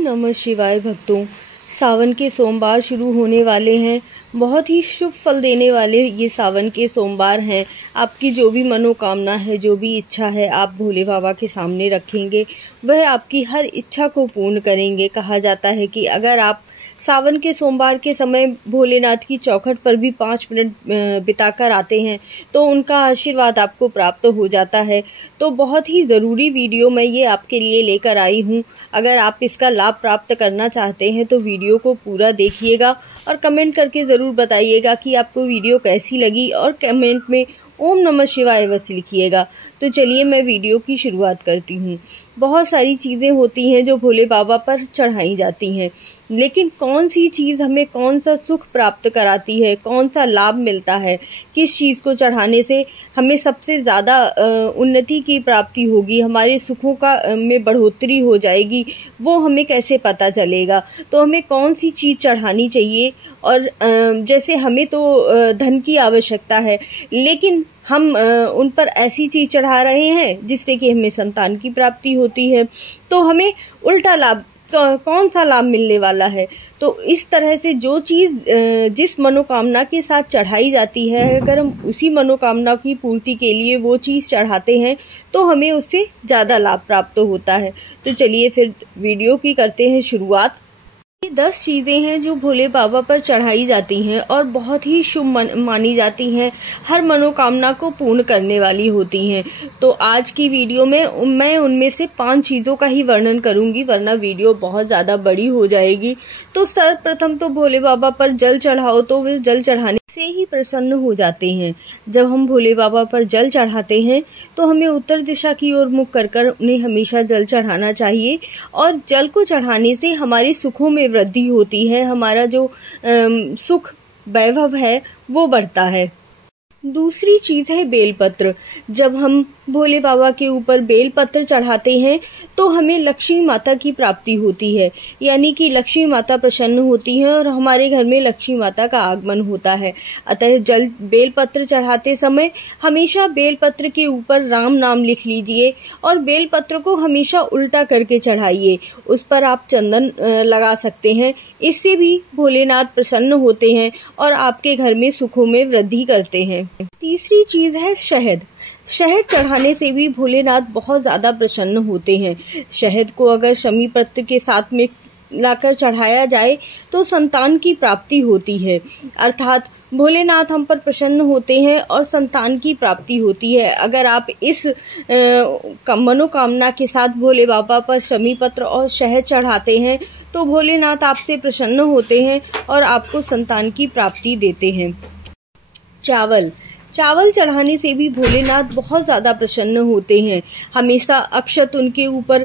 नमः शिवाय भक्तों, सावन के सोमवार शुरू होने वाले हैं। बहुत ही शुभ फल देने वाले ये सावन के सोमवार हैं। आपकी जो भी मनोकामना है, जो भी इच्छा है, आप भोले बाबा के सामने रखेंगे, वह आपकी हर इच्छा को पूर्ण करेंगे। कहा जाता है कि अगर आप सावन के सोमवार के समय भोलेनाथ की चौखट पर भी 5 मिनट बिताकर आते हैं तो उनका आशीर्वाद आपको प्राप्त हो जाता है। तो बहुत ही ज़रूरी वीडियो मैं ये आपके लिए लेकर आई हूँ। अगर आप इसका लाभ प्राप्त करना चाहते हैं तो वीडियो को पूरा देखिएगा और कमेंट करके ज़रूर बताइएगा कि आपको वीडियो कैसी लगी, और कमेंट में ओम नमः शिवाय बस लिखिएगा। तो चलिए मैं वीडियो की शुरुआत करती हूँ। बहुत सारी चीज़ें होती हैं जो भोले बाबा पर चढ़ाई जाती हैं, लेकिन कौन सी चीज़ हमें कौन सा सुख प्राप्त कराती है, कौन सा लाभ मिलता है, किस चीज़ को चढ़ाने से हमें सबसे ज़्यादा उन्नति की प्राप्ति होगी, हमारे सुखों का में बढ़ोतरी हो जाएगी, वो हमें कैसे पता चलेगा। तो हमें कौन सी चीज़ चढ़ानी चाहिए। और जैसे हमें तो धन की आवश्यकता है, लेकिन हम उन पर ऐसी चीज़ चढ़ा रहे हैं जिससे कि हमें संतान की प्राप्ति होती है, तो हमें उल्टा लाभ कौन सा लाभ मिलने वाला है। तो इस तरह से जो चीज़ जिस मनोकामना के साथ चढ़ाई जाती है, अगर हम उसी मनोकामना की पूर्ति के लिए वो चीज़ चढ़ाते हैं तो हमें उससे ज़्यादा लाभ प्राप्त होता है। तो चलिए फिर वीडियो की करते हैं शुरुआत। ये 10 चीज़ें हैं जो भोले बाबा पर चढ़ाई जाती हैं और बहुत ही शुभ मानी जाती हैं, हर मनोकामना को पूर्ण करने वाली होती हैं। तो आज की वीडियो में मैं उनमें से 5 चीज़ों का ही वर्णन करूंगी, वरना वीडियो बहुत ज़्यादा बड़ी हो जाएगी। तो सर्वप्रथम तो भोले बाबा पर जल चढ़ाओ, तो वे जल चढ़ाने से ही प्रसन्न हो जाते हैं। जब हम भोले बाबा पर जल चढ़ाते हैं तो हमें उत्तर दिशा की ओर मुख कर उन्हें हमेशा जल चढ़ाना चाहिए, और जल को चढ़ाने से हमारे सुखों में वृद्धि होती है, हमारा जो सुख वैभव है वो बढ़ता है। दूसरी चीज़ है बेलपत्र। जब हम भोले बाबा के ऊपर बेलपत्र चढ़ाते हैं तो हमें लक्ष्मी माता की प्राप्ति होती है, यानी कि लक्ष्मी माता प्रसन्न होती हैं और हमारे घर में लक्ष्मी माता का आगमन होता है। अतः बेलपत्र चढ़ाते समय हमेशा बेलपत्र के ऊपर राम नाम लिख लीजिए और बेलपत्र को हमेशा उल्टा करके चढ़ाइए। उस पर आप चंदन लगा सकते हैं, इससे भी भोलेनाथ प्रसन्न होते हैं और आपके घर में सुखों में वृद्धि करते हैं। तीसरी चीज़ है शहद। शहद चढ़ाने से भी भोलेनाथ बहुत ज़्यादा प्रसन्न होते हैं। शहद को अगर शमी पत्र के साथ में लाकर चढ़ाया जाए तो संतान की प्राप्ति होती है, अर्थात भोलेनाथ हम पर प्रसन्न होते हैं और संतान की प्राप्ति होती है। अगर आप इस मनोकामना के साथ भोले बाबा पर शमी पत्र और शहद चढ़ाते हैं तो भोलेनाथ आपसे प्रसन्न होते हैं और आपको संतान की प्राप्ति देते हैं। चावल चढ़ाने से भी भोलेनाथ बहुत ज़्यादा प्रसन्न होते हैं। हमेशा अक्षत उनके ऊपर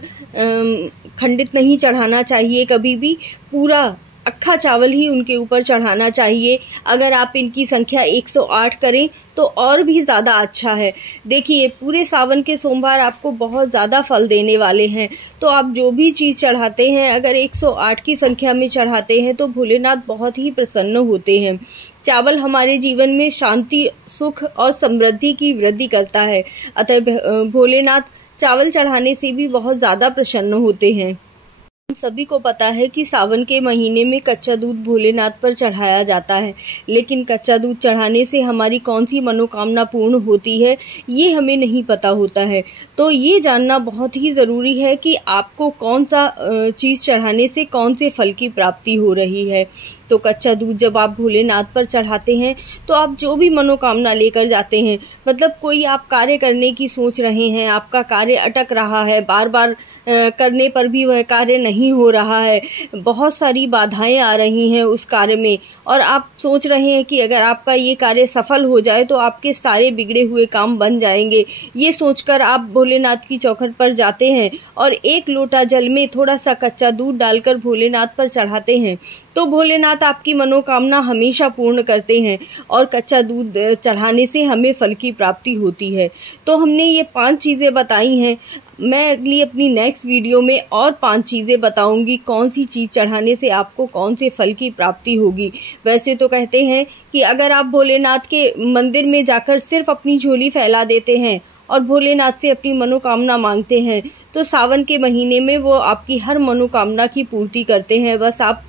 खंडित नहीं चढ़ाना चाहिए, कभी भी पूरा अक्खा चावल ही उनके ऊपर चढ़ाना चाहिए। अगर आप इनकी संख्या 108 करें तो और भी ज़्यादा अच्छा है। देखिए, पूरे सावन के सोमवार आपको बहुत ज़्यादा फल देने वाले हैं, तो आप जो भी चीज़ चढ़ाते हैं अगर 108 की संख्या में चढ़ाते हैं तो भोलेनाथ बहुत ही प्रसन्न होते हैं। चावल हमारे जीवन में शांति, सुख और समृद्धि की वृद्धि करता है, अतः भोलेनाथ चावल चढ़ाने से भी बहुत ज़्यादा प्रसन्न होते हैं। हम सभी को पता है कि सावन के महीने में कच्चा दूध भोलेनाथ पर चढ़ाया जाता है, लेकिन कच्चा दूध चढ़ाने से हमारी कौन सी मनोकामना पूर्ण होती है ये हमें नहीं पता होता है। तो ये जानना बहुत ही ज़रूरी है कि आपको कौन सा चीज़ चढ़ाने से कौन से फल की प्राप्ति हो रही है। तो कच्चा दूध जब आप भोलेनाथ पर चढ़ाते हैं तो आप जो भी मनोकामना लेकर जाते हैं, मतलब कोई आप कार्य करने की सोच रहे हैं, आपका कार्य अटक रहा है, बार बार करने पर भी वह कार्य नहीं हो रहा है, बहुत सारी बाधाएं आ रही हैं उस कार्य में, और आप सोच रहे हैं कि अगर आपका ये कार्य सफल हो जाए तो आपके सारे बिगड़े हुए काम बन जाएंगे। ये सोचकर आप भोलेनाथ की चौखट पर जाते हैं और 1 लोटा जल में थोड़ा सा कच्चा दूध डालकर भोलेनाथ पर चढ़ाते हैं तो भोलेनाथ आपकी मनोकामना हमेशा पूर्ण करते हैं, और कच्चा दूध चढ़ाने से हमें फल की प्राप्ति होती है। तो हमने ये 5 चीज़ें बताई हैं। मैं अगली अपनी नेक्स्ट वीडियो में और 5 चीज़ें बताऊंगी कौन सी चीज़ चढ़ाने से आपको कौन से फल की प्राप्ति होगी। वैसे तो कहते हैं कि अगर आप भोलेनाथ के मंदिर में जाकर सिर्फ अपनी झोली फैला देते हैं और भोलेनाथ से अपनी मनोकामना मांगते हैं तो सावन के महीने में वो आपकी हर मनोकामना की पूर्ति करते हैं। बस आप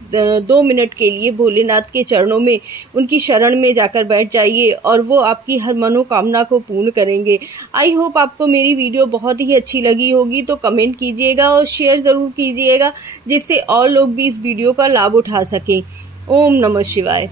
2 मिनट के लिए भोलेनाथ के चरणों में, उनकी शरण में जाकर बैठ जाइए और वो आपकी हर मनोकामना को पूर्ण करेंगे। आई होप आपको मेरी वीडियो बहुत ही अच्छी लगी होगी, तो कमेंट कीजिएगा और शेयर ज़रूर कीजिएगा, जिससे और लोग भी इस वीडियो का लाभ उठा सकें। ओम नमः शिवाय।